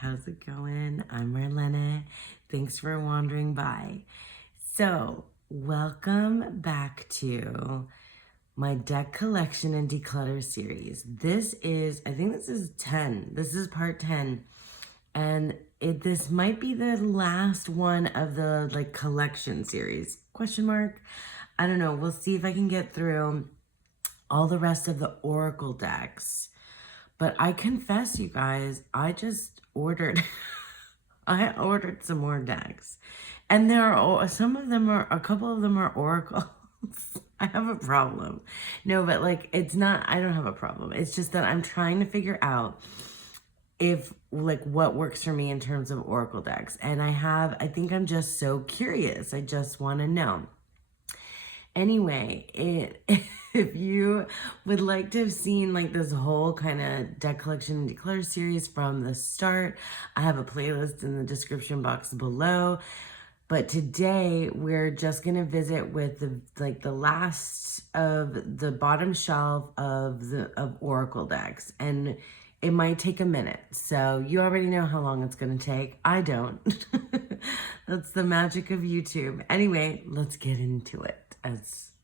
how's it going? I'm Marlena. Thanks for wandering by. So, welcome back to my deck collection and declutter series. I think this is 10. This is part 10. And this might be the last one of the collection series. Question mark? I don't know. We'll see if I can get through all the rest of the Oracle decks. But I confess, you guys, I just ordered, I ordered some more decks. And a couple of them are Oracles. I have a problem. No, but I don't have a problem. It's just that I'm trying to figure out what works for me in terms of Oracle decks. And I think I'm just so curious. I just want to know. Anyway, if you would like to have seen this whole kind of deck collection and declutter series from the start, I have a playlist in the description box below. But today we're just gonna visit with the last of the bottom shelf of Oracle decks, and it might take a minute. So you already know how long it's gonna take. I don't. That's the magic of YouTube. Anyway, let's get into it.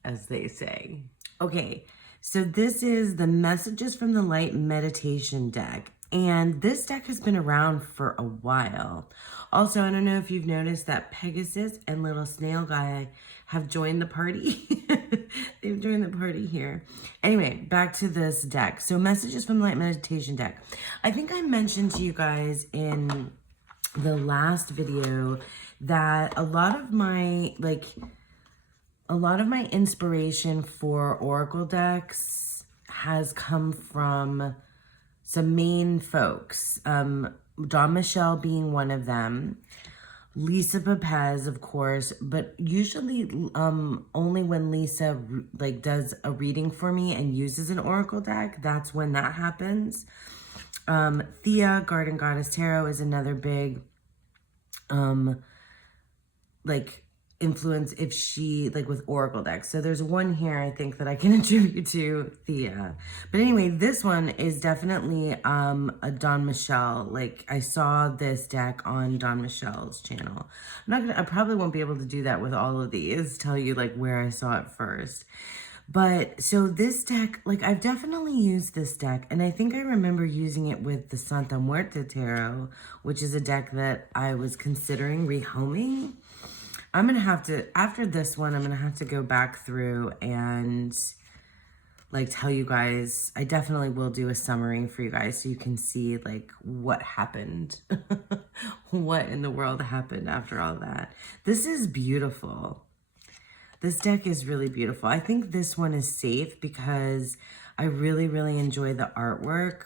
As they say. Okay, so this is the Messages from the Light meditation deck. And this deck has been around for a while. Also, I don't know if you've noticed that Pegasus and Little Snail Guy have joined the party. They've joined the party here. Anyway, back to this deck. So Messages from the Light meditation deck. I think I mentioned to you guys in the last video that a lot of my inspiration for Oracle decks has come from some main folks. Dawn Michelle being one of them. Lisa Pepez, of course, but usually only when Lisa does a reading for me and uses an Oracle deck, that's when that happens. Thea, Garden Goddess Tarot, is another big influence if she with Oracle decks. So there's one here I think that I can attribute to Thea. But anyway, this one is definitely a Dawn Michelle. I saw this deck on Dawn Michelle's channel. I probably won't be able to do that with all of these, tell you where I saw it first. But so this deck, I've definitely used this deck, and I think I remember using it with the Santa Muerte Tarot, which is a deck that I was considering rehoming. I'm going to have to, after this one, I'm going to have to go back through and tell you guys. I definitely will do a summary for you guys so you can see what happened. What in the world happened after all that. This is beautiful. This deck is really beautiful. I think this one is safe because I really, really enjoy the artwork.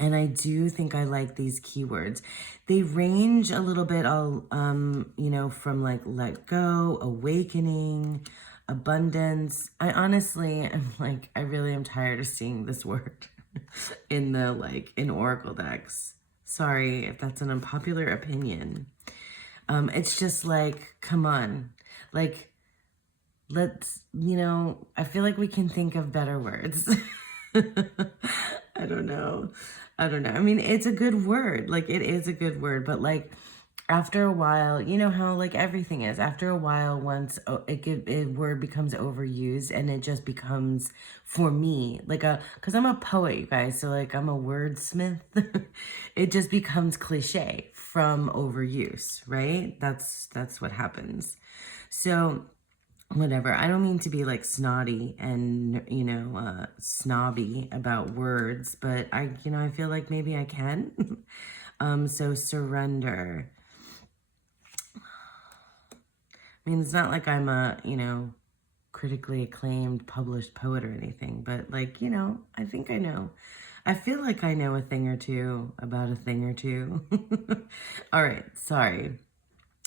And I do think I like these keywords. They range a little bit, from let go, awakening, abundance. I honestly am I really am tired of seeing this word in in Oracle decks. Sorry if that's an unpopular opinion. It's just come on. Let's, I feel we can think of better words. I don't know. I mean, it's a good word. It is a good word. But after a while, you know how everything is. After a while, once a word becomes overused and it just becomes, for me, because I'm a poet, you guys. So I'm a wordsmith. It just becomes cliche from overuse, right? That's what happens. So whatever. I don't mean to be snotty and, snobby about words, but I feel maybe I can. So surrender. I mean, it's not I'm a, critically acclaimed published poet or anything, but I think I know. I feel I know a thing or two about a thing or two. All right. Sorry.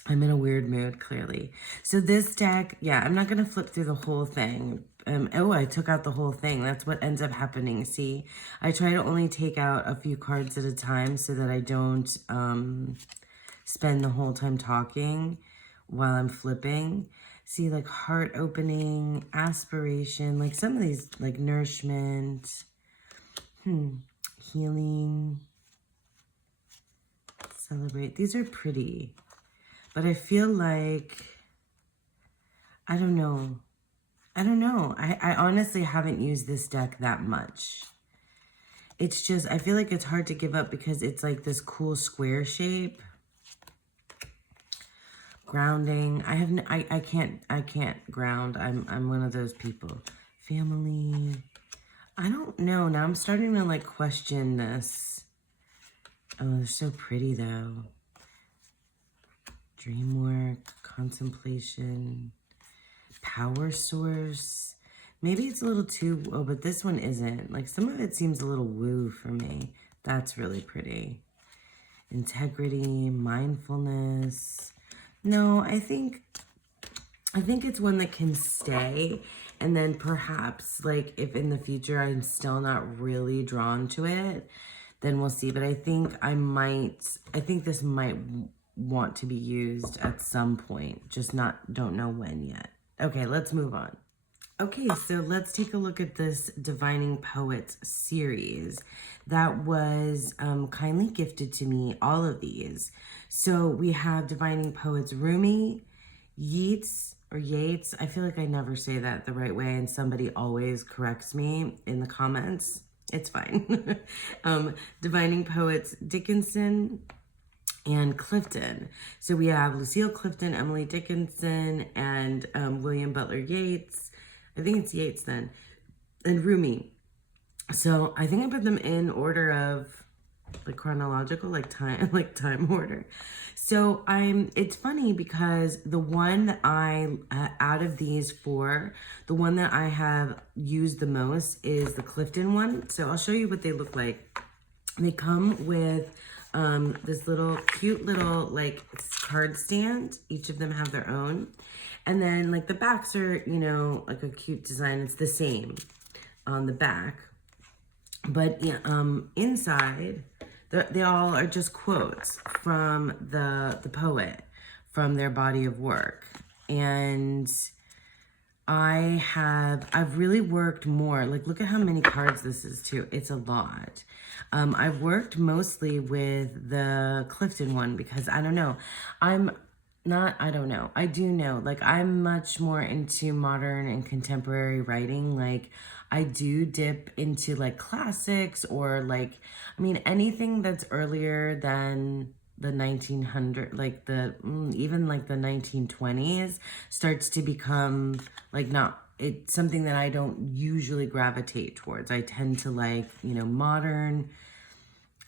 I'm in a weird mood, clearly. So this deck, yeah, I'm not going to flip through the whole thing. I took out the whole thing. That's what ends up happening. See, I try to only take out a few cards at a time so that I don't spend the whole time talking while I'm flipping. See, heart opening, aspiration, some of these, nourishment, healing, Celebrate. These are pretty, but I feel like, I don't know. I honestly haven't used this deck that much. It's just, I feel like it's hard to give up because it's like this cool square shape. Grounding. I can't ground. I'm one of those people. Family. I don't know. Now I'm starting to like question this. Oh, they're so pretty though. Dream work, contemplation, power source. Maybe it's a little too, oh, but this one isn't. Like some of it seems a little woo for me. That's really pretty. Integrity, mindfulness. No, I think it's one that can stay. And then perhaps like if in the future I'm still not really drawn to it, then we'll see. But I think this might want to be used at some point. Just don't know when yet. Okay, let's move on. Okay, so let's take a look at this Divining Poets series that was kindly gifted to me, all of these. So we have Divining Poets Rumi, Yeats, or Yates. I feel like I never say that the right way and somebody always corrects me in the comments. It's fine. Divining Poets Dickinson and Clifton. So we have Lucille Clifton, Emily Dickinson, and William Butler Yeats. I think it's Yates then. And Rumi. So I think I put them in order of like chronological, like time order. So it's funny because the one that out of these four, the one that I have used the most is the Clifton one. So I'll show you what they look like. They come with this little cute little like card stand. Each of them have their own. And then like the backs are, like a cute design. It's the same on the back. But inside, they all are just quotes from the poet, from their body of work. And I've really worked more. Like, look at how many cards this is too. It's a lot. I've worked mostly with the Clifton one because I don't know. I do know, like, I'm much more into modern and contemporary writing. Like, I do dip into, like, classics or, like, I mean, anything that's earlier than the 1900, like, even, like, the 1920s starts to become, like, it's something that I don't usually gravitate towards. I tend to like, modern.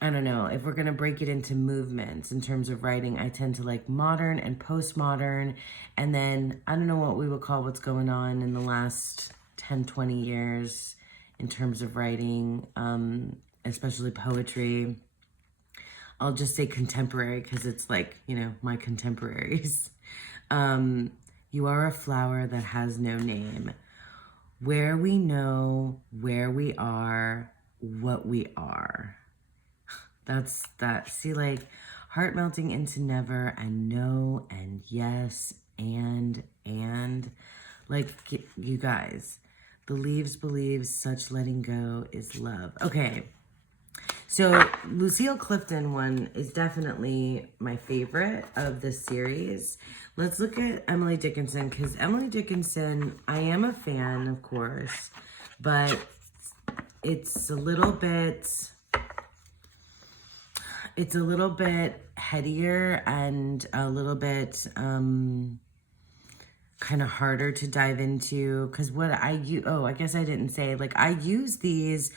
I don't know, if we're going to break it into movements in terms of writing, I tend to like modern and postmodern. And then I don't know what we would call what's going on in the last 10, 20 years in terms of writing, especially poetry. I'll just say contemporary because it's like, my contemporaries. You are a flower that has no name. Where we know where we are, what we are. That's that. See, like, heart melting into never and no and yes and like, you guys, the leaves believe such letting go is love. Okay, so Lucille Clifton one is definitely my favorite of this series. Let's look at Emily Dickinson, because Emily Dickinson, I am a fan, of course, but it's a little bit headier and a little bit kind of harder to dive into, because what I guess I didn't say, like, I use these,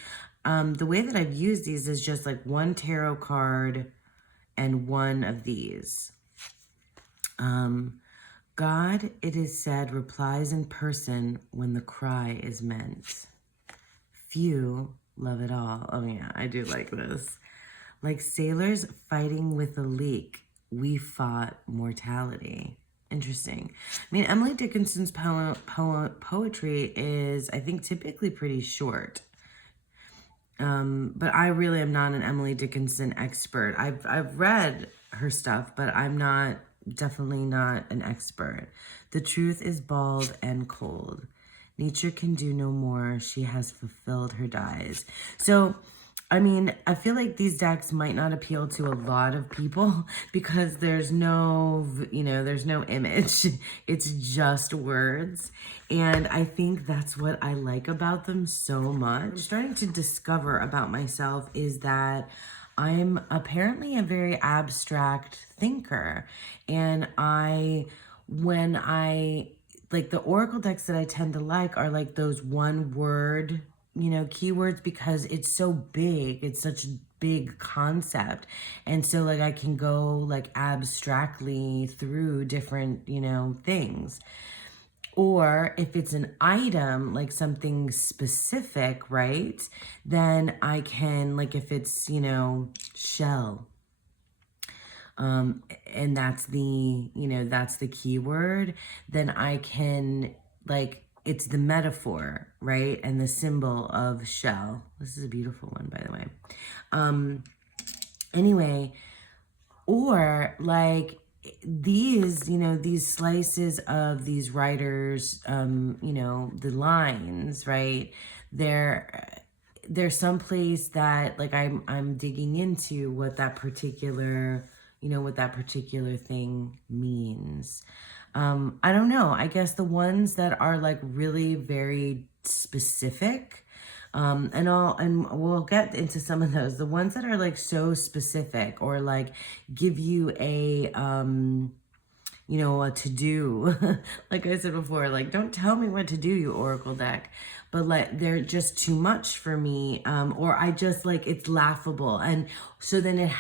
the way that I've used these is just like one tarot card and one of these. God, it is said, replies in person when the cry is meant. Few love it all. Oh yeah, I do like this. Like sailors fighting with a leak, we fought mortality. Interesting. I mean, Emily Dickinson's poetry is, I think, typically pretty short. But I really am not an Emily Dickinson expert. I've read her stuff, but I'm definitely not an expert. The truth is bald and cold. Nature can do no more. She has fulfilled her dyes. So I mean, I feel like these decks might not appeal to a lot of people because there's no, there's no image. It's just words. And I think that's what I like about them so much. What I'm starting to discover about myself is that I'm apparently a very abstract thinker. And like the oracle decks that I tend to like are like those one word keywords, because it's so big. It's such a big concept. And so like I can go like abstractly through different, things. Or if it's an item, like something specific, right? Then I can, like if it's, shell, and that's the keyword, then I can, like, it's the metaphor, right? And the symbol of shell. This is a beautiful one, by the way. Anyway, or like these, these slices of these writers, the lines, right? There's some place that like I'm digging into what that particular thing means. I don't know. I guess the ones that are like really very specific, and we'll get into some of those. The ones that are like so specific, or like give you a what to do. Like I said before, like don't tell me what to do, you oracle deck. But like they're just too much for me, or I just like it's laughable, and so then it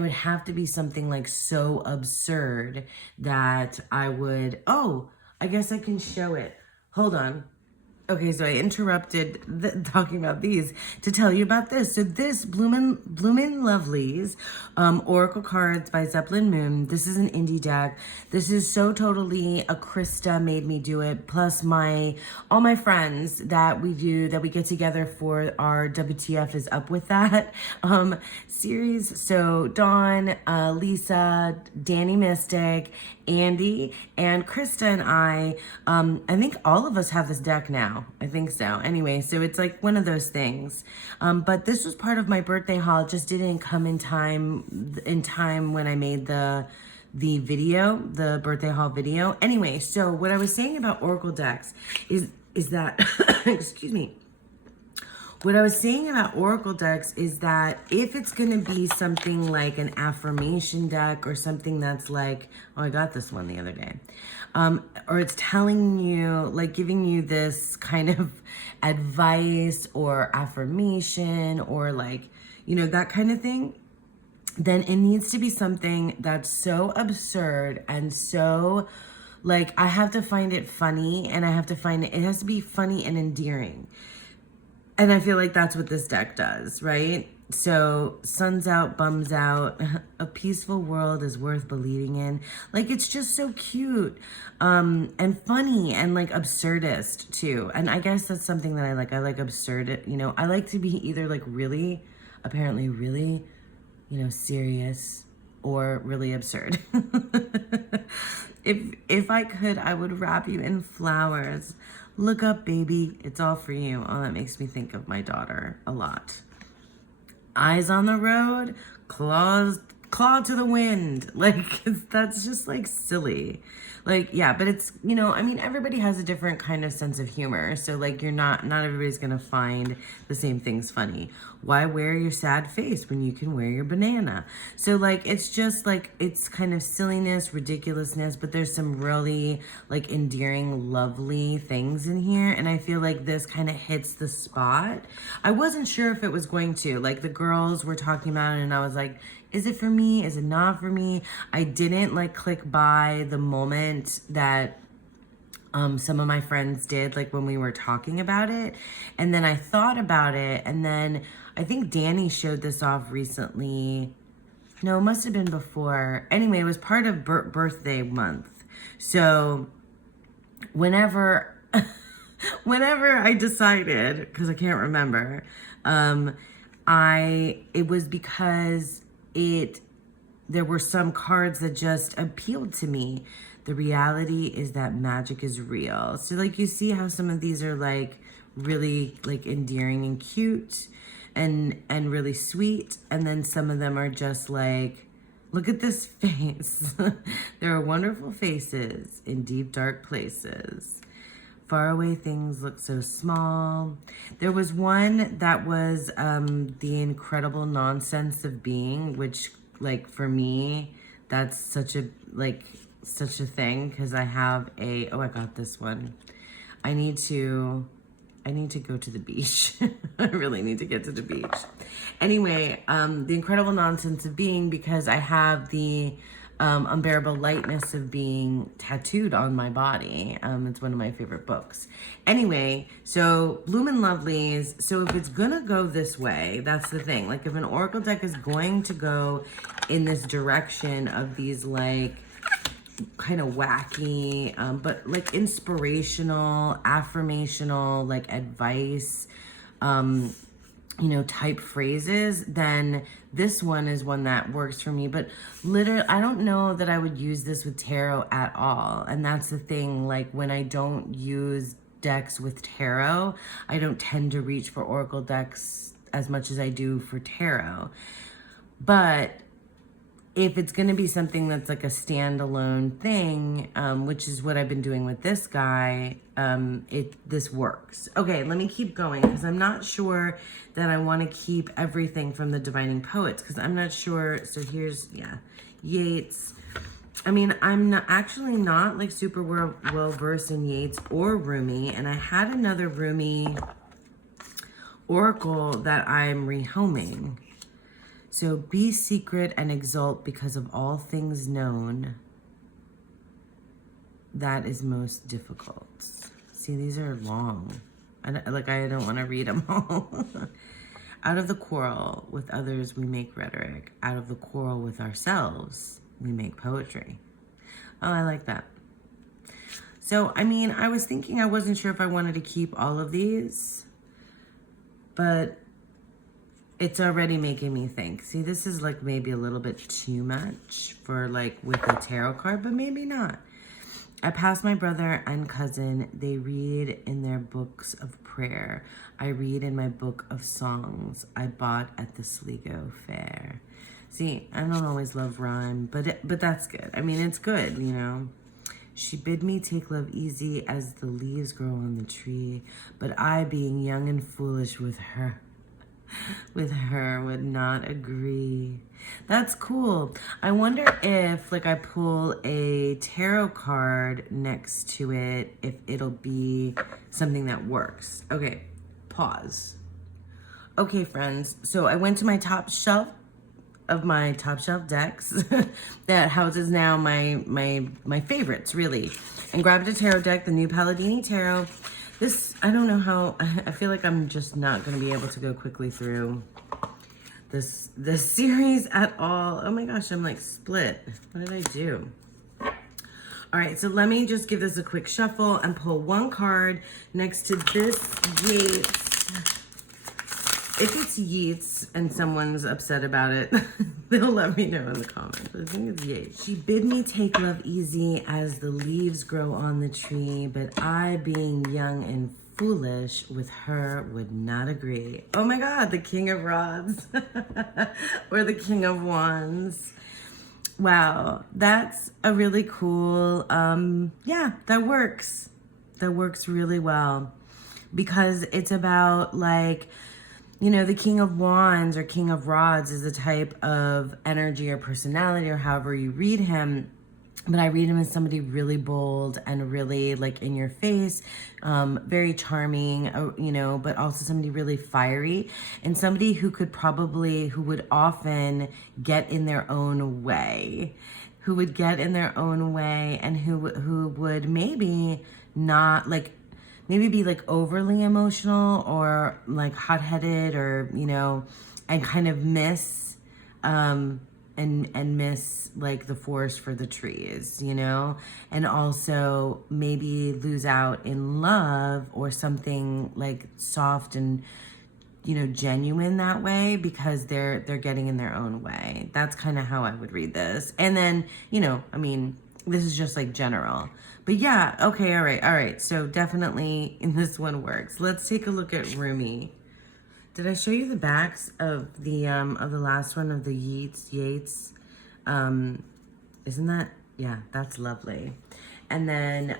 would have to be something like so absurd that I would, oh, I guess I can show it. Hold on. Okay, so I interrupted talking about these to tell you about this. So this Bloomin' Lovelies, Oracle Cards by Zeppelin Moon. This is an indie deck. This is so totally a Krista made me do it. Plus all my friends that we get together for our WTF is Up With That series. So Dawn, Lisa, Danny Mystic, Andy, and Krista and I think all of us have this deck now. I think so. Anyway, so it's like one of those things. But this was part of my birthday haul. It just didn't come in time when I made the video, the birthday haul video. Anyway, so what I was saying about oracle decks is that excuse me. What I was saying about oracle decks is that if it's going to be something like an affirmation deck, or something that's like, oh, I got this one the other day, or it's telling you, like giving you this kind of advice or affirmation, or like, that kind of thing, then it needs to be something that's so absurd and so, like, I have to find it funny, and it has to be funny and endearing. And I feel like that's what this deck does, right? So, sun's out, bums out. A peaceful world is worth believing in. Like, it's just so cute, and funny, and like absurdist too. And I guess that's something that I like. I like absurd. I like to be either like really, apparently really, serious, or really absurd. If I could, I would wrap you in flowers. Look up, baby. It's all for you. Oh, that makes me think of my daughter a lot. Eyes on the road, claw to the wind. Like, that's just like silly. Like, yeah, but it's, everybody has a different kind of sense of humor. So like, not everybody's going to find the same things funny. Why wear your sad face when you can wear your banana? So like, it's just like, it's kind of silliness, ridiculousness, but there's some really like endearing, lovely things in here. And I feel like this kind of hits the spot. I wasn't sure if it was going to, like the girls were talking about it, and I was like, is it for me? Is it not for me? I didn't like click buy the moment that some of my friends did, like when we were talking about it. And then I thought about it, and then I think Danny showed this off recently. No, it must have been before. Anyway, it was part of birthday month. So whenever I decided, because I can't remember, it was because there were some cards that just appealed to me. The reality is that magic is real. So like, you see how some of these are like really like endearing and cute and really sweet. And then some of them are just like, look at this face. There are wonderful faces in deep, dark places. Faraway things look so small. There was one that was the incredible nonsense of being, which like for me, that's such a thing because I have oh, I got this one. I need to go to the beach. I really need to get to the beach. Anyway, the incredible nonsense of being, because I have the unbearable lightness of being tattooed on my body. It's one of my favorite books. Anyway, so Bloom Lovelies. So if it's gonna go this way, that's the thing. Like if an oracle deck is going to go in this direction of these like kind of wacky, but like inspirational, affirmational, like advice, type phrases, then this one is one that works for me. But literally, I don't know that I would use this with tarot at all. And that's the thing, like when I don't use decks with tarot, I don't tend to reach for oracle decks as much as I do for tarot. But if it's going to be something that's like a standalone thing, which is what I've been doing with this guy, this works. Okay, let me keep going because I'm not sure that I want to keep everything from the Divining Poets because I'm not sure. So here's, Yeats. I mean, I'm actually not like super well versed in Yeats or Rumi, and I had another Rumi oracle that I'm rehoming. So be secret and exult because of all things known. That is most difficult. See, these are long. I don't want to read them all. Out of the quarrel with others, we make rhetoric. Out of the quarrel with ourselves, we make poetry. Oh, I like that. So, I mean, I was thinking I wasn't sure if I wanted to keep all of these, but it's already making me think. See, this is like maybe a little bit too much for like with a tarot card, but maybe not. I passed my brother and cousin. They read in their books of prayer. I read in my book of songs I bought at the Sligo Fair. See, I don't always love rhyme, but that's good. I mean, it's good, you know. She bid me take love easy as the leaves grow on the tree, but I, being young and foolish with her would not agree. That's cool. I wonder if like I pull a tarot card next to it, if it'll be something that works. Okay, pause. Okay, friends, so I went to my top shelf of my top shelf decks that houses now my favorites really, and grabbed a tarot deck, the new Palladini Tarot. This, I don't know how, I feel like I'm just not going to be able to go quickly through this series at all. Oh my gosh, I'm like split. What did I do? All right, so let me just give this a quick shuffle and pull one card next to this Yeats. If it's Yeats and someone's upset about it, they'll let me know in the comments. I think it's Yeats. She bid me take love easy as the leaves grow on the tree, but I, being young and foolish with her, would not agree. Oh my God, the King of Rods or the King of Wands. Wow, that's a really cool, yeah, that works. That works really well because it's about like, you know, the King of Wands or King of Rods is a type of energy or personality or however you read him. But I read him as somebody really bold and really like in your face, very charming, you know, but also somebody really fiery and somebody who would often get in their own way, and who would maybe not like, maybe be like overly emotional or like hot-headed or, you know, and kind of miss and miss like the forest for the trees, you know, and also maybe lose out in love or something like soft and, you know, genuine that way because they're getting in their own way. That's kind of how I would read this. And then, you know, I mean, This is just like general. But yeah, okay, all right. So definitely this one works. Let's take a look at Rumi. Did I show you the backs of the last one of the Yates? Isn't that, yeah, that's lovely. And then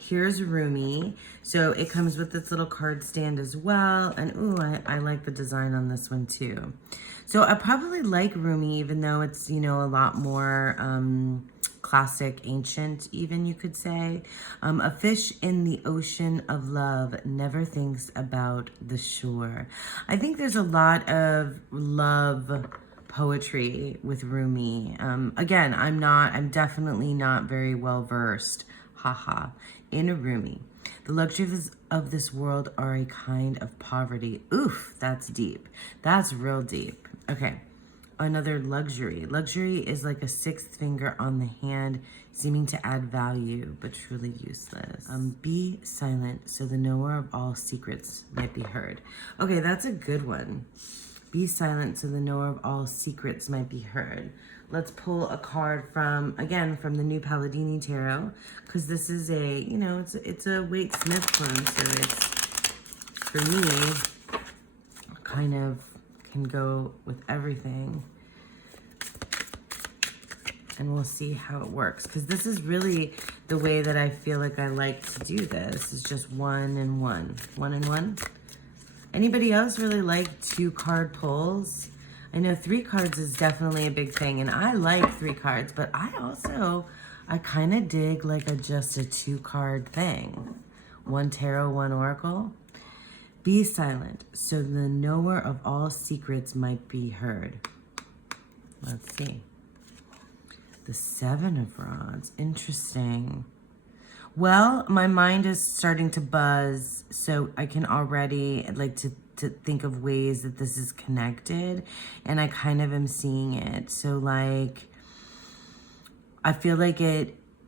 here's Rumi. So it comes with this little card stand as well. And ooh, I like the design on this one too. So I probably like Rumi, even though it's, you know, a lot more classic, ancient even, you could say. A fish in the ocean of love never thinks about the shore. I think there's a lot of love poetry with Rumi. Again, I'm definitely not very well versed, haha, in Rumi. The luxuries of this world are a kind of poverty. Oof, that's deep. That's real deep. Okay, another luxury. Luxury is like a sixth finger on the hand, seeming to add value, but truly useless. Be silent so the knower of all secrets might be heard. Okay, that's a good one. Be silent so the knower of all secrets might be heard. Let's pull a card from the New Palladini Tarot, because this is a, you know, it's a Waite Smith clone, so it's, for me, kind of can go with everything. And we'll see how it works, because this is really the way that I feel like I like to do this. It's just one and one. One and one. Anybody else really like 2 card pulls? I know 3 cards is definitely a big thing, and I like 3 cards, but I kind of dig like just a 2 card thing. 1 tarot, 1 oracle. Be silent so the knower of all secrets might be heard. Let's see. The 7 of Rods. Interesting. Well, my mind is starting to buzz, so I can already like to think of ways that this is connected, and I kind of am seeing it. So like, I feel like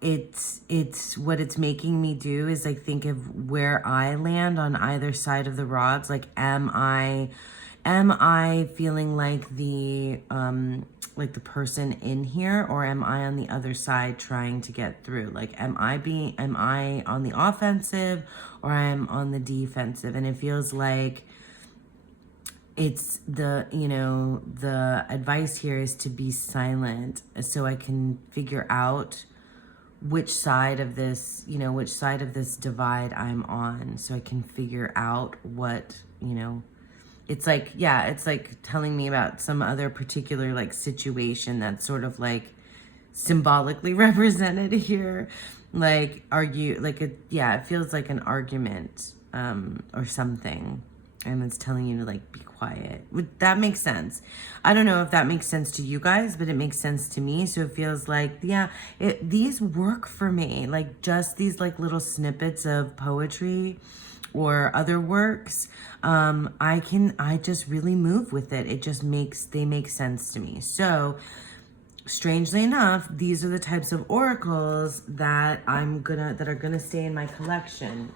it's what it's making me do is like think of where I land on either side of the rods. Like, am I feeling like the person in here, or am I on the other side trying to get through? Like, am I on the offensive, or I am on the defensive? And it feels like it's the advice here is to be silent so I can figure out which side of this divide I'm on, so I can figure out what, it's like, yeah, it's like telling me about some other particular like situation that's sort of like symbolically represented here. Like, it feels like an argument or something. And it's telling you to like be quiet. That makes sense. I don't know if that makes sense to you guys, but it makes sense to me. So it feels like, yeah, these work for me. Like, just these like little snippets of poetry or other works, I just really move with it. They make sense to me. So strangely enough, these are the types of oracles that are gonna stay in my collection.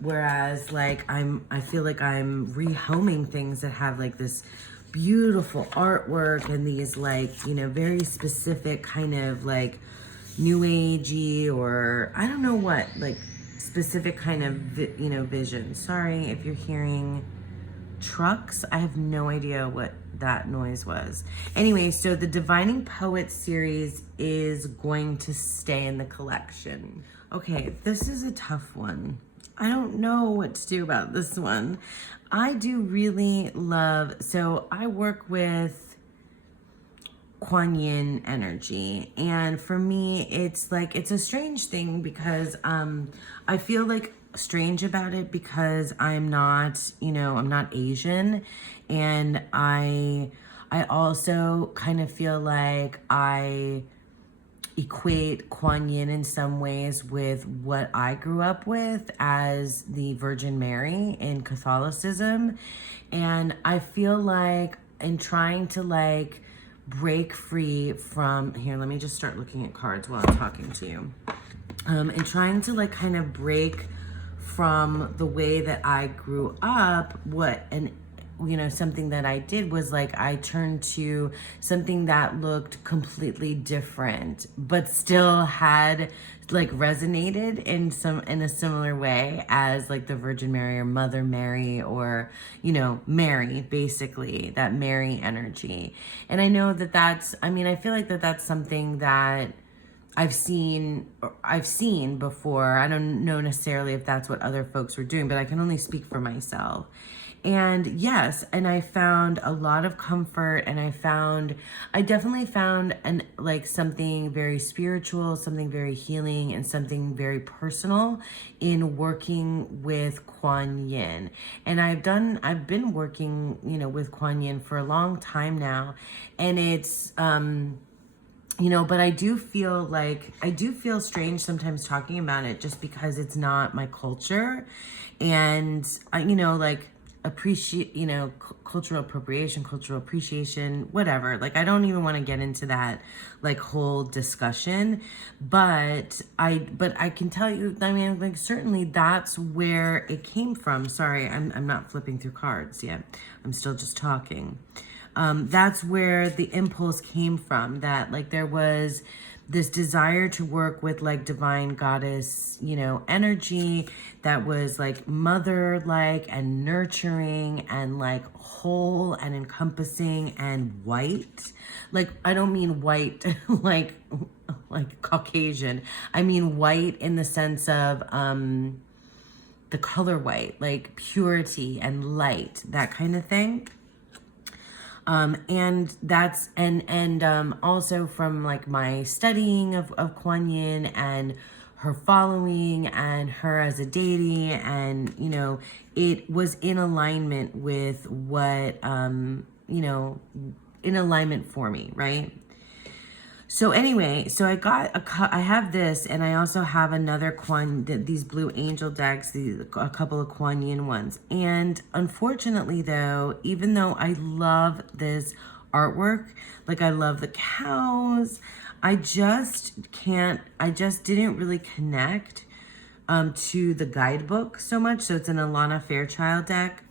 Whereas like I feel like I'm rehoming things that have like this beautiful artwork and these like, very specific kind of like new agey, or I don't know what, like specific kind of, vision. Sorry if you're hearing trucks. I have no idea what that noise was. Anyway, so the Divining Poets series is going to stay in the collection. Okay, this is a tough one. I don't know what to do about this one. I do really love, so I work with Quan Yin energy, and for me it's like, it's a strange thing because I feel like strange about it because I'm not Asian, and I also kind of feel like I equate Quan Yin in some ways with what I grew up with as the Virgin Mary in Catholicism. And I feel like in trying to like break free from, here, let me just start looking at cards while I'm talking to you. And trying to like kind of break from the way that I grew up, you know, something that I did was like I turned to something that looked completely different, but still had like resonated in a similar way as like the Virgin Mary or Mother Mary, or, you know, Mary, basically that Mary energy. And I know that that's, I mean, I feel like that that's something that I've seen before. I don't know necessarily if that's what other folks were doing, but I can only speak for myself. And yes, and I found a lot of comfort, and I definitely found like something very spiritual, something very healing, and something very personal in working with Quan Yin. And I've been working, you know, with Quan Yin for a long time now, and it's, you know, but I do feel strange sometimes talking about it, just because it's not my culture. And I, you know, like, appreciate, you know, cultural appreciation, whatever. Like, I don't even want to get into that like whole discussion, but I can tell you, I mean, like, certainly that's where it came from. Sorry, I'm not flipping through cards yet. I'm still just talking. That's where the impulse came from, that like there was this desire to work with like divine goddess, you know, energy that was like mother-like and nurturing and like whole and encompassing and white. Like, I don't mean white like Caucasian. I mean white in the sense of the color white, like purity and light, that kind of thing. And that's, and also from like my studying of Quan Yin and her following and her as a deity, and, you know, it was in alignment with what, you know, in alignment for me, right? So anyway, so I have this, and I also have another these blue angel decks, a couple of Quan Yin ones. And unfortunately though, even though I love this artwork, like I love the cows, I just didn't really connect to the guidebook so much. So it's an Alana Fairchild deck.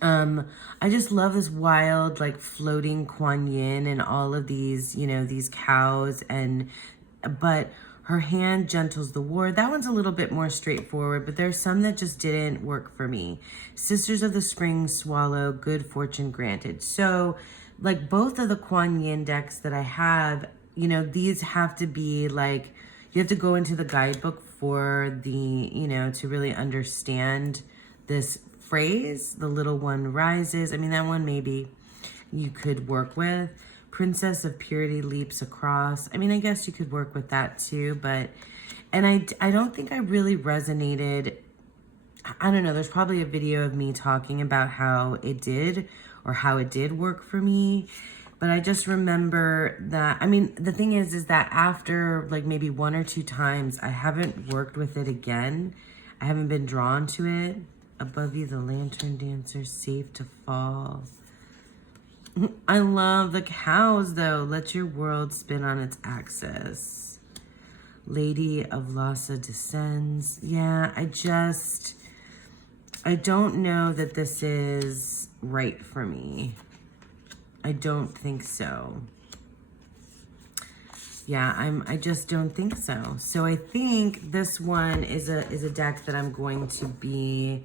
I just love this wild, like, floating Quan Yin and all of these, you know, these cows, but her hand gentles the ward. That one's a little bit more straightforward, but there's some that just didn't work for me. Sisters of the Spring Swallow, good fortune granted. So, like, both of the Quan Yin decks that I have, you know, these have to be like, you have to go into the guidebook for the, you know, to really understand this phrase. The little one rises. I mean, that one maybe you could work with. Princess of Purity leaps across. I mean, I guess you could work with that too, but, and I don't think I really resonated. I don't know, there's probably a video of me talking about how it did work for me. But I just remember that, I mean, the thing is that after like maybe 1 or 2 times, I haven't worked with it again. I haven't been drawn to it. Above you, the lantern dancer, safe to fall. I love the cows, though. Let your world spin on its axis. Lady of Lhasa descends. Yeah, I don't know that this is right for me. I don't think so. Yeah, I just don't think so. So I think this one is a deck that I'm going to be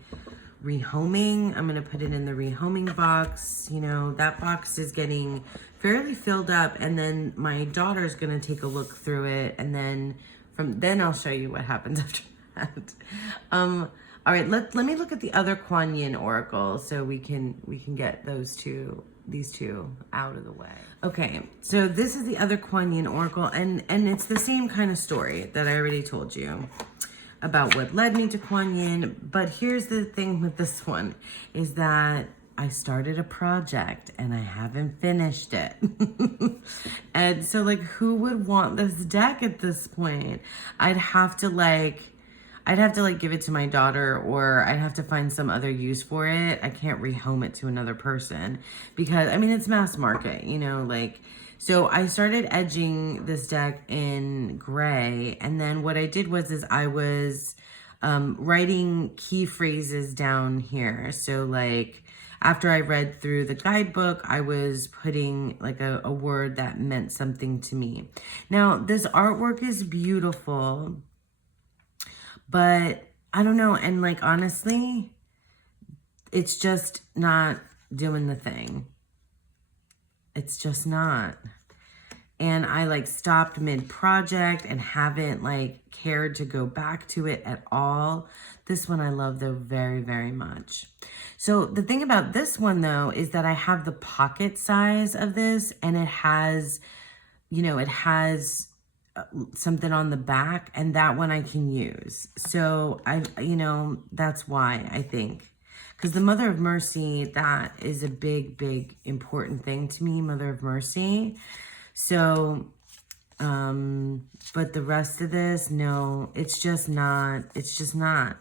rehoming. I'm going to put it in the rehoming box. You know, that box is getting fairly filled up, and then my daughter's going to take a look through it, and then then I'll show you what happens after that. All right, let me look at the other Quan Yin oracle so we can get these two out of the way. Okay, so this is the other Quan Yin oracle, and it's the same kind of story that I already told you about what led me to Quan Yin. But here's the thing with this one, is that I started a project and I haven't finished it. And so, like, who would want this deck at this point? I'd have to give it to my daughter, or I'd have to find some other use for it. I can't rehome it to another person because, I mean, it's mass market, you know, like, so I started edging this deck in gray. And then what I did was I was writing key phrases down here. So like, after I read through the guidebook, I was putting like a word that meant something to me. Now, this artwork is beautiful, but I don't know. And like, honestly, it's just not doing the thing. It's just not. And I like stopped mid-project and haven't like cared to go back to it at all. This one I love though very, very much. So the thing about this one though is that I have the pocket size of this, and it has, it has something on the back, and that one I can use. So that's why I think. Because the Mother of Mercy, that is a big, big, important thing to me, Mother of Mercy. So, but the rest of this, no, it's just not.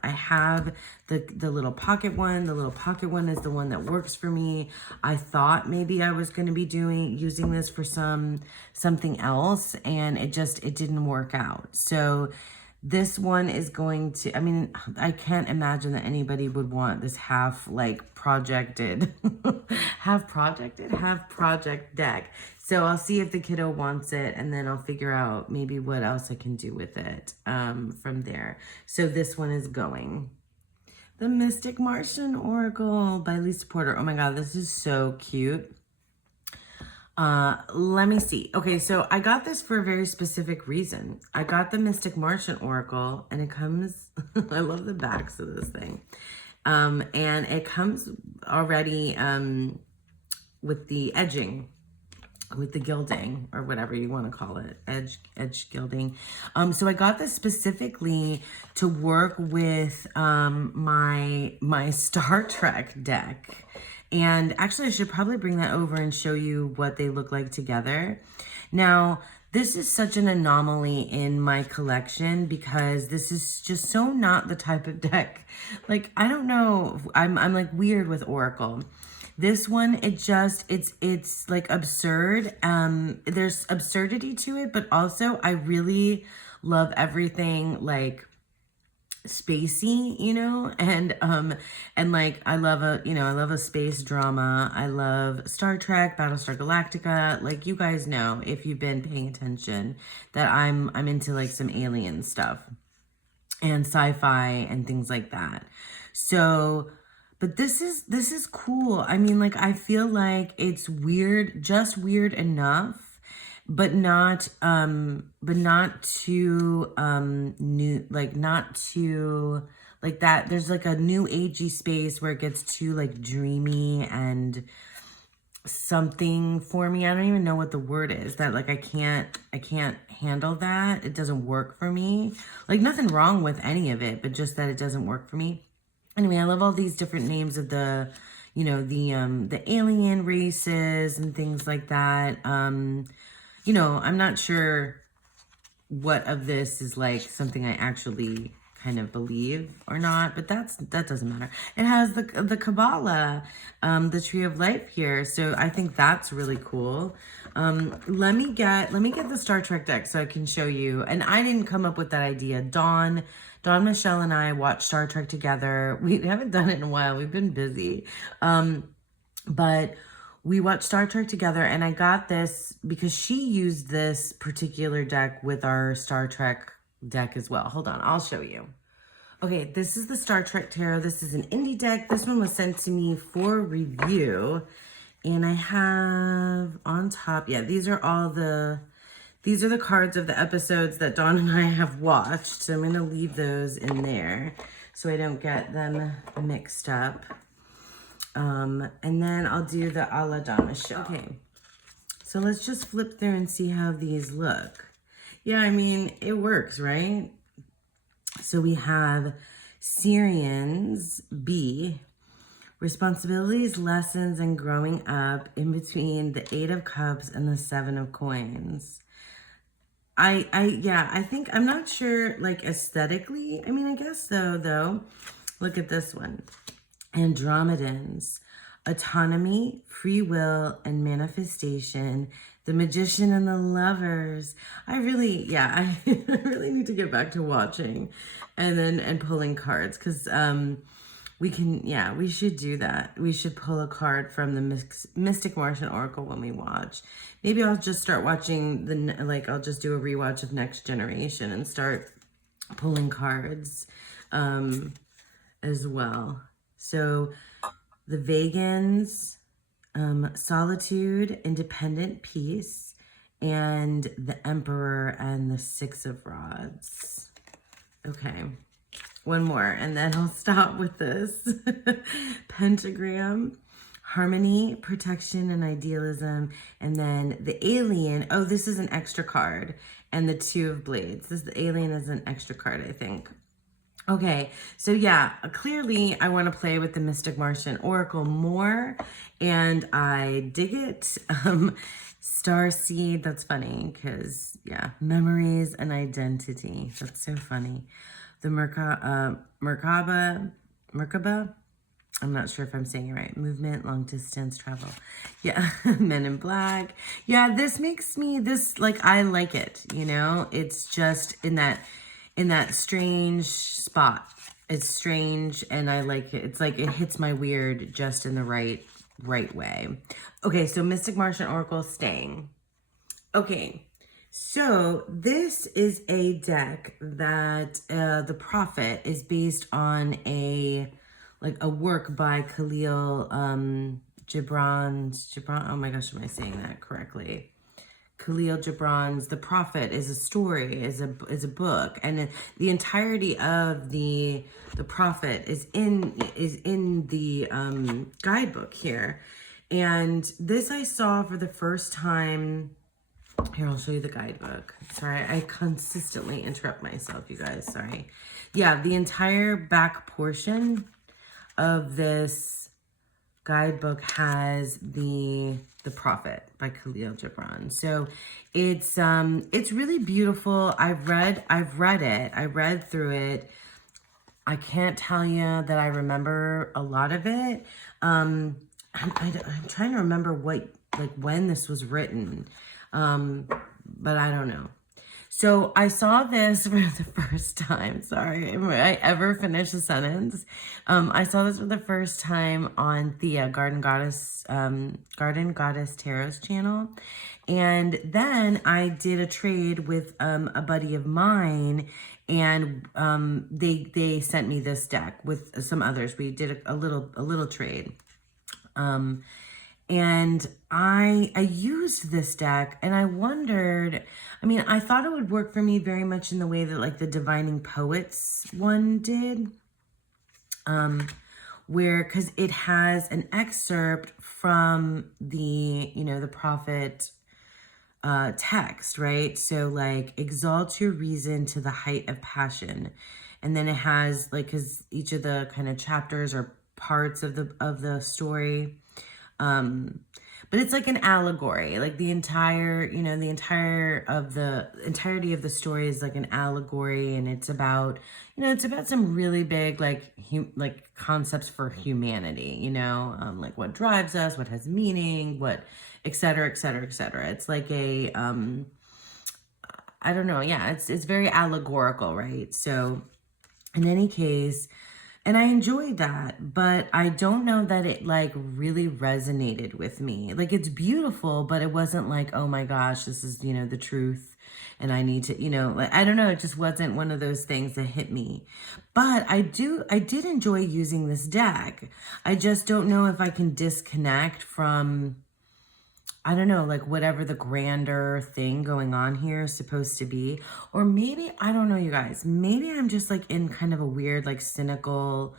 I have the little pocket one. The little pocket one is the one that works for me. I thought maybe I was going to be using this for something else, and it didn't work out. So this one is going to, I can't imagine that anybody would want this half project deck. So I'll see if the kiddo wants it, and then I'll figure out maybe what else I can do with it from there. So this one is going. The Mystic Martian Oracle by Lisa Porter. Oh my God, this is so cute. Let me see. Okay, so I got this for a very specific reason. I got the Mystic Martian Oracle, and it comes, I love the backs of this thing. And it comes already with the edging, with the gilding, or whatever you want to call it, edge gilding. So I got this specifically to work with my Star Trek deck. And actually, I should probably bring that over and show you what they look like together. Now, this is such an anomaly in my collection because this is just so not the type of deck. Like, I don't know, I'm like weird with Oracle. This one, it's like absurd. There's absurdity to it, but also I really love everything like spacey, and like I love a space drama. I love Star Trek, Battlestar Galactica. Like, you guys know, if you've been paying attention, that I'm into like some alien stuff and sci-fi and things like that. So, but this is cool. Like, I feel like it's weird, just weird enough, but not too new, like not too like that. There's like a new agey space where it gets too like dreamy and something for me. I don't even know what the word is. That like I can't handle that. It doesn't work for me. Like, nothing wrong with any of it, but just that it doesn't work for me. Anyway, I love all these different names of the alien races and things like that. I'm not sure what of this is like something I actually kind of believe or not, but that doesn't matter. It has the Kabbalah, the Tree of Life here, so I think that's really cool. Let me get the Star Trek deck so I can show you. And I didn't come up with that idea. Dawn, Michelle, and I watched Star Trek together. We haven't done it in a while. We've been busy, but we watched Star Trek together, and I got this because she used this particular deck with our Star Trek deck as well. Hold on, I'll show you. Okay, this is the Star Trek Tarot. This is an indie deck. This one was sent to me for review, and I have on top, these are the cards of the episodes that Dawn and I have watched. So I'm going to leave those in there so I don't get them mixed up. And then I'll do the a la Dama show. Okay, so let's just flip through and see how these look. Yeah, it works, right? So we have Syrians, B, responsibilities, lessons, and growing up in between the 8 of Cups and the 7 of Coins. I think, I'm not sure, like, aesthetically. I guess though. Look at this one. Andromedans, autonomy, free will, and manifestation, the Magician and the Lovers. I really need to get back to watching and pulling cards, because Yeah, we should do that. We should pull a card from the Mystic Martian Oracle when we watch. Maybe I'll just start watching I'll just do a rewatch of Next Generation and start pulling cards as well. So the Vegans, Solitude, Independent Peace, and the Emperor and the Six of Rods. Okay. One more, and then I'll stop with this. Pentagram, Harmony, Protection, and Idealism. And then the Alien. Oh, this is an extra card. And the Two of Blades. The Alien is an extra card, I think. Okay, so yeah, clearly I want to play with the Mystic Martian Oracle more, and I dig it. Starseed, that's funny, because, yeah, memories and identity. That's so funny. The Merkaba, I'm not sure if I'm saying it right. Movement, long distance travel. Yeah, Men in Black. Yeah, this makes me, I like it, you know? It's just in that strange spot. It's strange, and I like it. It's like it hits my weird just in the right way. Okay, so Mystic Martian Oracle staying. Okay, so this is a deck that the Prophet is based on a work by Khalil Gibran. Oh my gosh, am I saying that correctly? Khalil Gibran's The Prophet is a story, is a book, and the entirety of the Prophet is in the guidebook here. And this I saw for the first time. Here, I'll show you the guidebook. Sorry, I consistently interrupt myself, you guys. Sorry. Yeah, the entire back portion of this guidebook has the Prophet by Khalil Gibran. So it's really beautiful. I've read it. I read through it. I can't tell you that I remember a lot of it. I'm trying to remember when this was written. But I don't know. So I saw this for the first time. Sorry, if I ever finish a sentence. I saw this for the first time on Thea, Garden Goddess Tarot's channel. And then I did a trade with a buddy of mine, and they sent me this deck with some others. We did a little trade. And I used this deck, and I wondered, I thought it would work for me very much in the way that the Divining Poets one did, because it has an excerpt from the Prophet text, right? So exalt your reason to the height of passion. And then it has because each of the kind of chapters or parts of the story, but it's like an allegory, the entirety of the story is like an allegory, and it's about, it's about some really big, concepts for humanity, what drives us, what has meaning, what, et cetera, et cetera, et cetera. It's like a, I don't know. Yeah, it's very allegorical, right? So in any case, and I enjoyed that, but I don't know that it really resonated with me. It's beautiful, but it wasn't oh my gosh, this is, the truth. And I need to, I don't know. It just wasn't one of those things that hit me. But I did enjoy using this deck. I just don't know if I can disconnect from, I don't know, whatever the grander thing going on here is supposed to be. Or maybe, I don't know, you guys, maybe I'm just in kind of a weird, cynical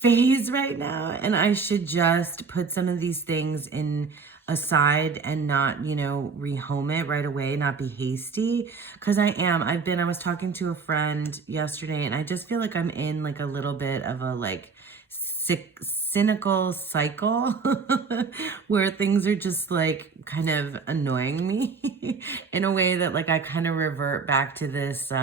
phase right now. And I should just put some of these things in aside and not, rehome it right away, not be hasty. Because I was talking to a friend yesterday, and I just feel I'm in a little bit of a cynical cycle where things are just kind of annoying me in a way that I kind of revert back to this it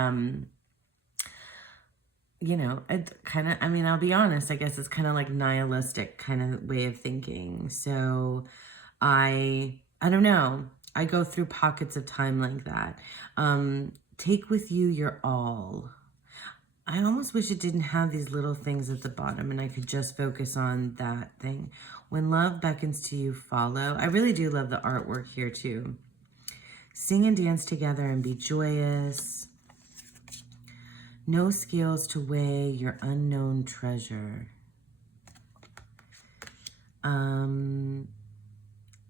kind of, I'll be honest, I guess it's kind of nihilistic kind of way of thinking. So I don't know, I go through pockets of time like that. Take with you your all. I almost wish it didn't have these little things at the bottom and I could just focus on that thing. When love beckons to you, follow. I really do love the artwork here too. Sing and dance together and be joyous. No scales to weigh your unknown treasure.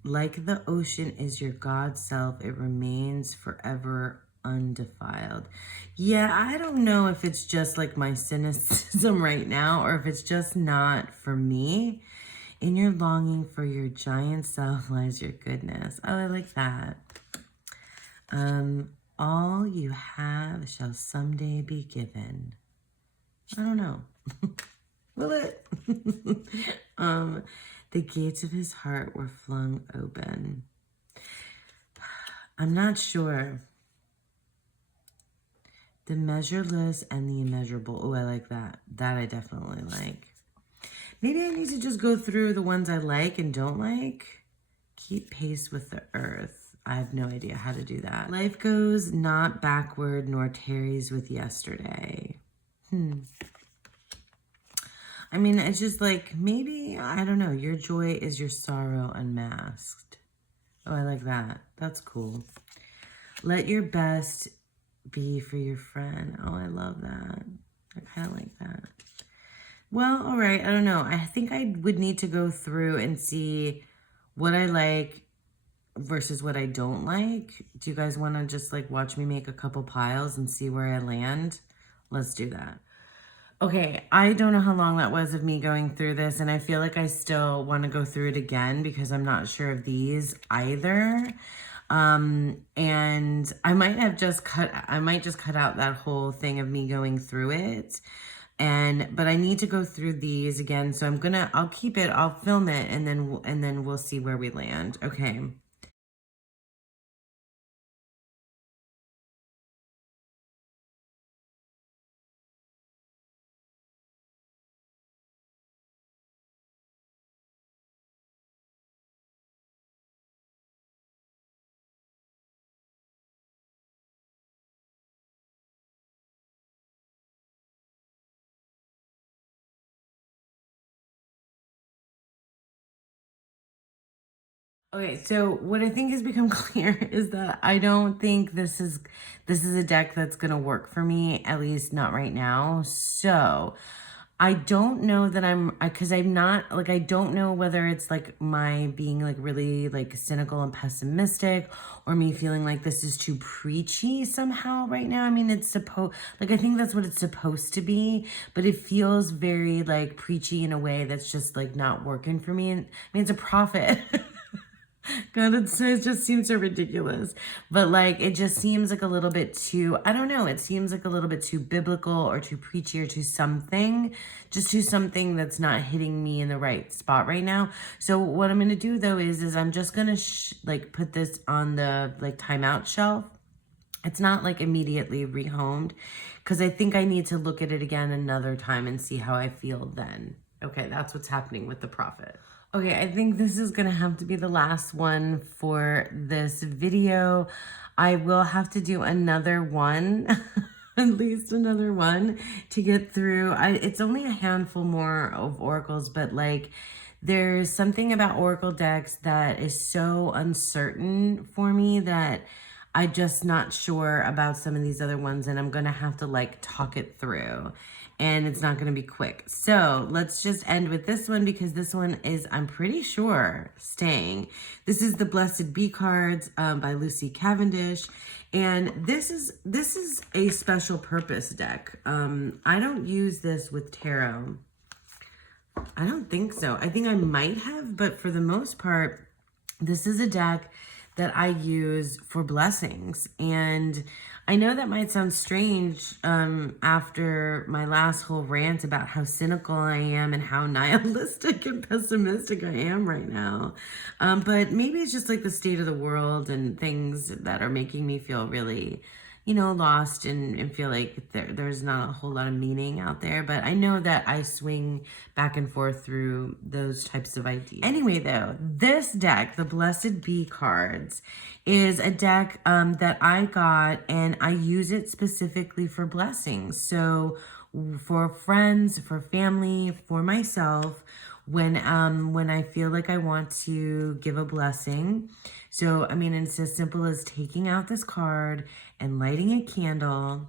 Like the ocean is your God self, it remains forever undefiled. Yeah, I don't know if it's just like my cynicism right now or if it's just not for me. In your longing for your giant self lies your goodness. Oh, I like that. All you have shall someday be given. I don't know. Will it? The gates of his heart were flung open. I'm not sure. The measureless and the immeasurable. Oh, I like that. That I definitely like. Maybe I need to just go through the ones I like and don't like. Keep pace with the earth. I have no idea how to do that. Life goes not backward nor tarries with yesterday. I mean, it's just like, maybe, I don't know. Your joy is your sorrow unmasked. Oh, I like that. That's cool. Let your best be for your friend. Oh, I love that. I kind of like that. Well, all right. I don't know. I think I would need to go through and see what I like versus what I don't like. Do you guys want to just like watch me make a couple piles and see where I land? Let's do that. Okay, I don't know how long that was of me going through this, and I feel like I still want to go through it again because I'm not sure of these either. And I might just cut out that whole thing of me going through it. But I need to go through these again, so I'll keep it, I'll film it, and then we'll see where we land. Okay. Okay, so what I think has become clear is that I don't think this is a deck that's gonna work for me, at least not right now. So I don't know that because I'm not like, I don't know whether it's like my being like really like cynical and pessimistic or me feeling like this is too preachy somehow right now. I mean, I think that's what it's supposed to be, but it feels very like preachy in a way that's just like not working for me. And I mean, it's a prophet. God, it just seems so ridiculous. But like, it just seems like a little bit too, I don't know, it seems like a little bit too biblical or too preachy or too something, just to something that's not hitting me in the right spot right now. So what I'm going to do though is I'm just going to like put this on the like timeout shelf. It's not like immediately rehomed because I think I need to look at it again another time and see how I feel then. Okay, that's what's happening with the prophet. Okay, I think this is gonna have to be the last one for this video. I will have to do another one, at least another one to get through. It's only a handful more of oracles, but like there's something about oracle decks that is so uncertain for me that I'm just not sure about some of these other ones, and I'm gonna have to like talk it through, and it's not gonna be quick. So let's just end with this one because this one is, I'm pretty sure, staying. This is the Blessed Bee cards by Lucy Cavendish, and this is a special purpose deck. I don't use this with tarot. I don't think so. I think I might have, but for the most part, this is a deck that I use for blessings. And I know that might sound strange after my last whole rant about how cynical I am and how nihilistic and pessimistic I am right now. But maybe it's just like the state of the world and things that are making me feel really, lost and feel like there's not a whole lot of meaning out there. But I know that I swing back and forth through those types of ideas. Anyway, though, this deck, the Blessed Bee cards, is a deck that I got, and I use it specifically for blessings. So for friends, for family, for myself, when I feel like I want to give a blessing. So, I mean, it's as simple as taking out this card and lighting a candle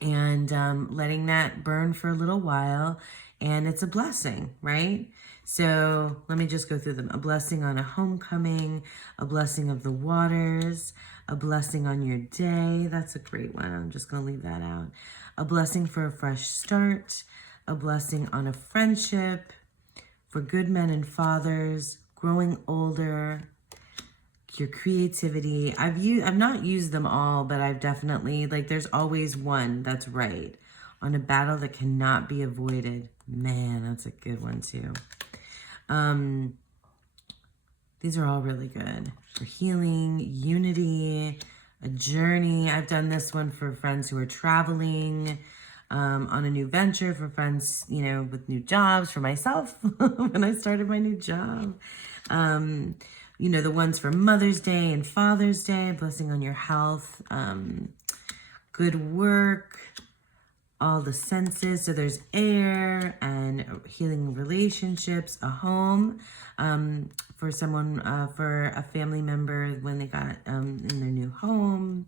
and letting that burn for a little while, and it's a blessing, right? So let me just go through them. A blessing on a homecoming, a blessing of the waters, a blessing on your day. That's a great one. I'm just going to leave that out. A blessing for a fresh start, a blessing on a friendship, for good men and fathers, growing older, your creativity. I've not used them all, but I've definitely, like, there's always one that's right. On a battle that cannot be avoided. Man, that's a good one too. These are all really good. For healing, unity, a journey. I've done this one for friends who are traveling, on a new venture, for friends, you know, with new jobs, for myself when I started my new job. You know, the ones for Mother's Day and Father's Day, blessing on your health, good work, all the senses. So there's air and healing relationships, a home, for someone, for a family member when they got in their new home.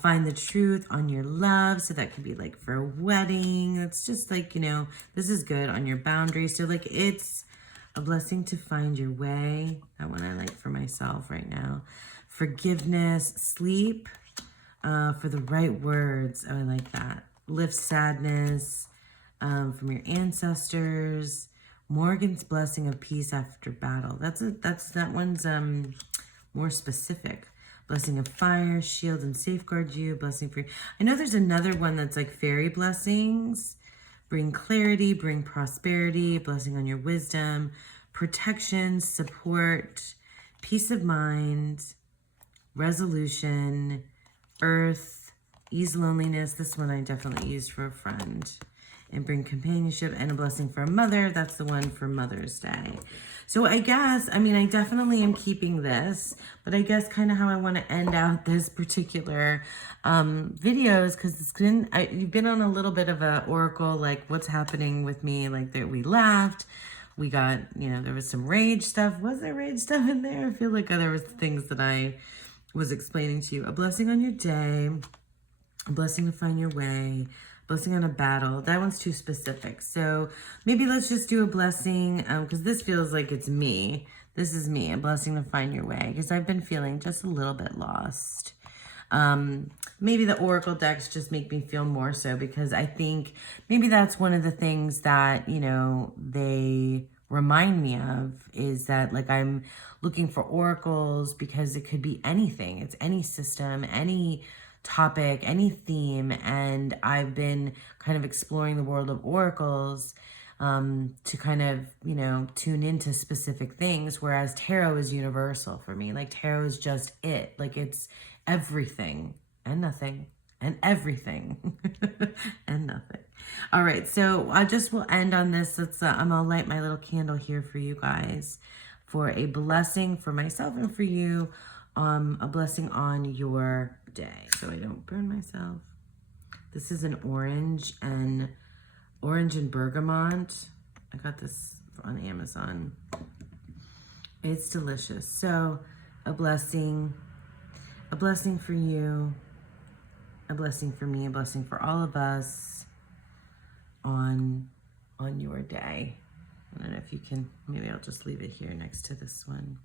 Find the truth on your love. So that could be like for a wedding. It's just like, you know, this is good on your boundaries. So like it's a blessing to find your way. That one I like for myself right now. Forgiveness, sleep, for the right words. Oh, I like that. Lift sadness, from your ancestors. Morgan's blessing of peace after battle. That one's more specific. Blessing of fire, shield and safeguard you. Blessing for you. I know there's another one that's like fairy blessings. Bring clarity, bring prosperity, blessing on your wisdom, protection, support, peace of mind, resolution, earth, ease loneliness. This one I definitely used for a friend. And bring companionship and a blessing for a mother. That's the one for Mother's Day. So I guess, I mean, I definitely am keeping this, but I guess kind of how I want to end out this particular videos, because you've been on a little bit of a oracle, like what's happening with me, like that we laughed, we got, you know, there was some rage stuff. Was there rage stuff in there? I feel like there was things that I was explaining to you. A blessing on your day, a blessing to find your way, blessing on a battle. That one's too specific. So maybe let's just do a blessing, because this feels like it's me. This is me, a blessing to find your way, because I've been feeling just a little bit lost. Maybe the oracle decks just make me feel more so, because I think maybe that's one of the things that, you know, they remind me of, is that like I'm looking for oracles because it could be anything. It's any system, any topic, any theme, and I've been kind of exploring the world of oracles to kind of, you know, tune into specific things, whereas tarot is universal for me. Like tarot is just it. Like it's everything and nothing and everything and nothing. All right, so I just will end on this. I'm gonna light my little candle here for you guys for a blessing for myself and for you. A blessing on your day, so I don't burn myself. This is an orange and bergamot. I got this on Amazon. It's delicious. So a blessing for you, a blessing for me, a blessing for all of us on your day. I don't know if you can, maybe I'll just leave it here next to this one.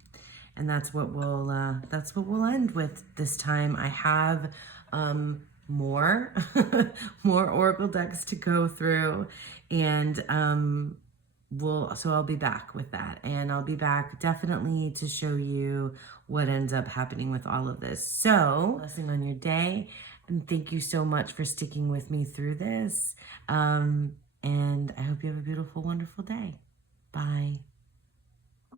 And that's what we'll end with this time. I have more more oracle decks to go through, and so I'll be back with that, and I'll be back definitely to show you what ends up happening with all of this. So, blessing on your day, and thank you so much for sticking with me through this. And I hope you have a beautiful, wonderful day. Bye.